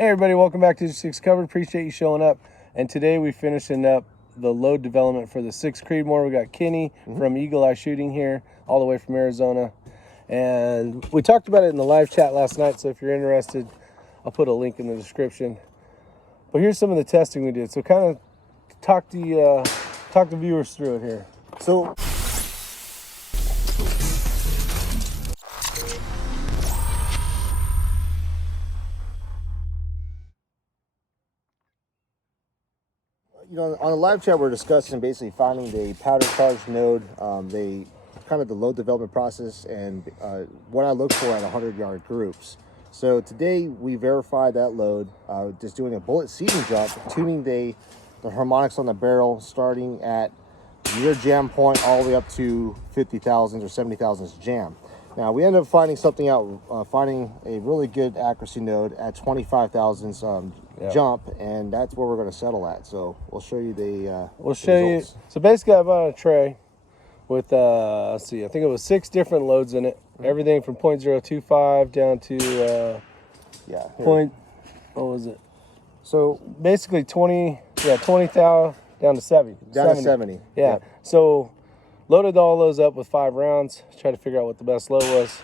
Hey everybody, welcome back to the 6 Covered. Appreciate you showing up. And today we finishing up the load development for the 6 Creedmoor. We got Kenny from Eagle Eye Shooting here, all the way from Arizona. And we talked about it in the live chat last night, so if you're interested, I'll put a link in the description. But here's some of the testing we did. So kind of talk the viewers through it here. So on the live chat, we're discussing basically finding the powder charge node, the load development process, and what I look for at 100-yard groups. So today we verified that load, just doing a bullet seeding jump, tuning the harmonics on the barrel, starting at near jam point all the way up to 50 thousandths or 70 thousandths jam. Now we ended up finding something out, finding a really good accuracy node at 25 thousandths jump, and that's where we're going to settle at. So we'll show you the results. So basically I bought a tray with let's see, I think it was 6 different loads in it. Everything from 0.025 down to what was it? So basically 20 thou down to 70. Down to 70. Yeah. So loaded all those up with 5 rounds, tried to figure out what the best load was.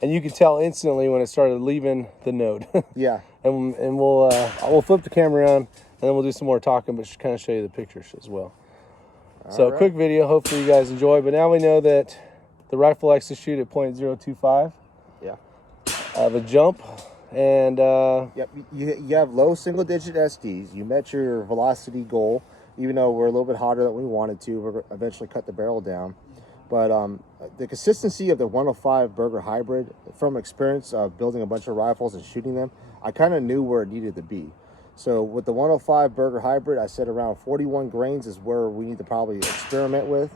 And you could tell instantly when it started leaving the node. Yeah. And we'll flip the camera around, and then we'll do some more talking, but just kind of show you the pictures as well. So a quick video, hopefully you guys enjoy. But now we know that the rifle likes to shoot at 0.025. Yeah. The jump, and yep, you have low single-digit SDs. You met your velocity goal, even though we're a little bit hotter than we wanted to. We're going to eventually cut the barrel down. But the consistency of the 105 Berger hybrid, from experience of building a bunch of rifles and shooting them, I kind of knew where it needed to be. So with the 105 Berger hybrid, I said around 41 grains is where we need to probably experiment with.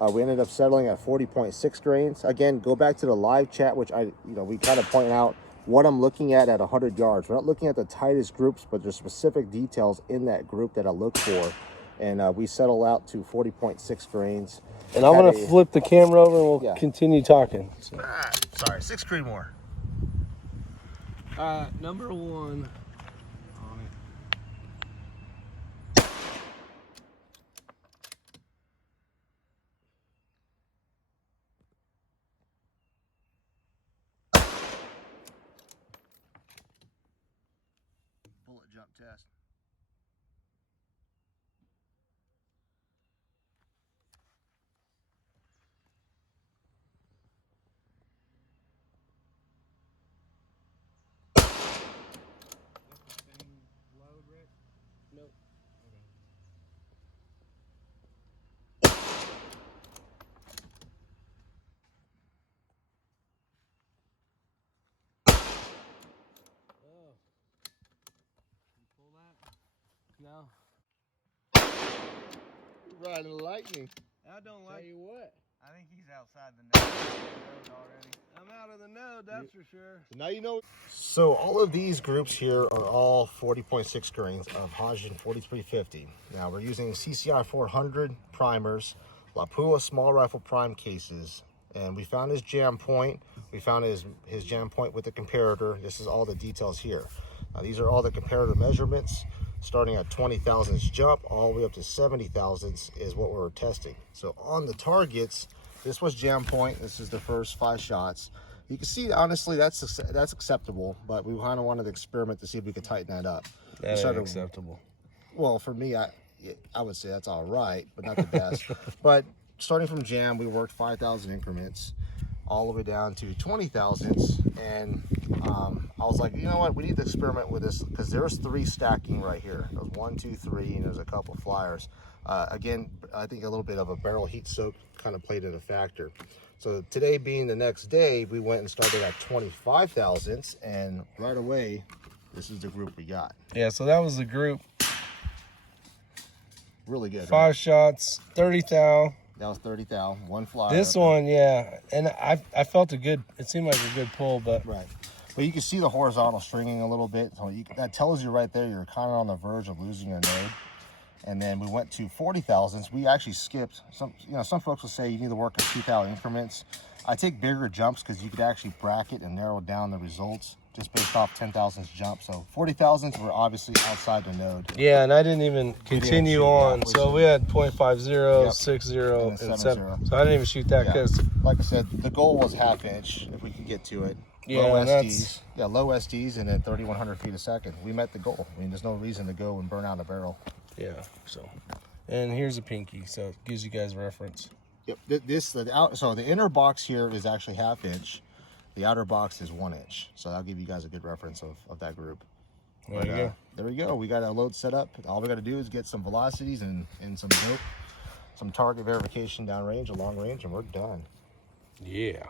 We ended up settling at 40.6 grains. Again, go back to the live chat, which we kind of point out what I'm looking at 100 yards. We're not looking at the tightest groups, but there's specific details in that group that I look for. And we settle out to 40.6 grains. And I'm going to flip the camera over and we'll continue talking. So. Sorry, 6 Creedmoor. Number 1 on it. Bullet jump test. Nope. Oh. You pull that? No. Riding lightning. I don't like. Tell you what. I think he's outside the node already. I'm out of the node, that's for sure. So now you know. So all of these groups here are all 40.6 grains of Hodgdon 4350. Now we're using CCI 400 primers, Lapua small rifle prime cases, and we found his jam point. We found his jam point with the comparator. This is all the details here. Now these are all the comparator measurements, starting at 20 thousandths jump all the way up to 70 thousandths is what we're testing. So on the targets, this was jam point. This is the first 5 shots. You can see, honestly, that's acceptable, but we kind of wanted to experiment to see if we could tighten that up. That ain't acceptable. Well, for me, I would say that's all right, but not the best. But starting from jam, we worked 5,000 increments all the way down to 20 thousandths, and I was like, you know what, we need to experiment with this, because there's 3 stacking right here. There's 1, 2, 3, and there's a couple flyers. Again, I think a little bit of a barrel heat soak kind of played in a factor. So today being the next day, we went and started at 25 thousandths, and right away, this is the group we got. Yeah, so that was the group. Really good. 5 shots, 30 thou. That was 30 thou, 1 flyer. This one, yeah, and I felt it seemed like a good pull, but right. But you can see the horizontal stringing a little bit, so that tells you right there you're kind of on the verge of losing your node. And then we went to 40 thousandths. We actually skipped some. Some folks will say you need to work at 2 thou increments. I take bigger jumps because you could actually bracket and narrow down the results just based off 10,000s jump. So 40,000s were obviously outside the node. Yeah, and I didn't even continue shoot, on. yeah, So we had 0.50, Yep. 60, And and 7-0. 7. So I didn't even shoot that Yeah. because Like I said, the goal was half inch if we could get to it. Yeah, low and SDs. Yeah, low SDs and then 3,100 feet a second. We met the goal. I mean, there's no reason to go and burn out a barrel. yeah. So, and here's a pinky, so it gives you guys a reference. Yep. So the inner box here is actually half inch. The outer box is 1 inch. So that'll give you guys a good reference of that group. There you go. There we go. We got our load set up. All we got to do is get some velocities and some dope, some target verification downrange and long range, and we're done. Yeah.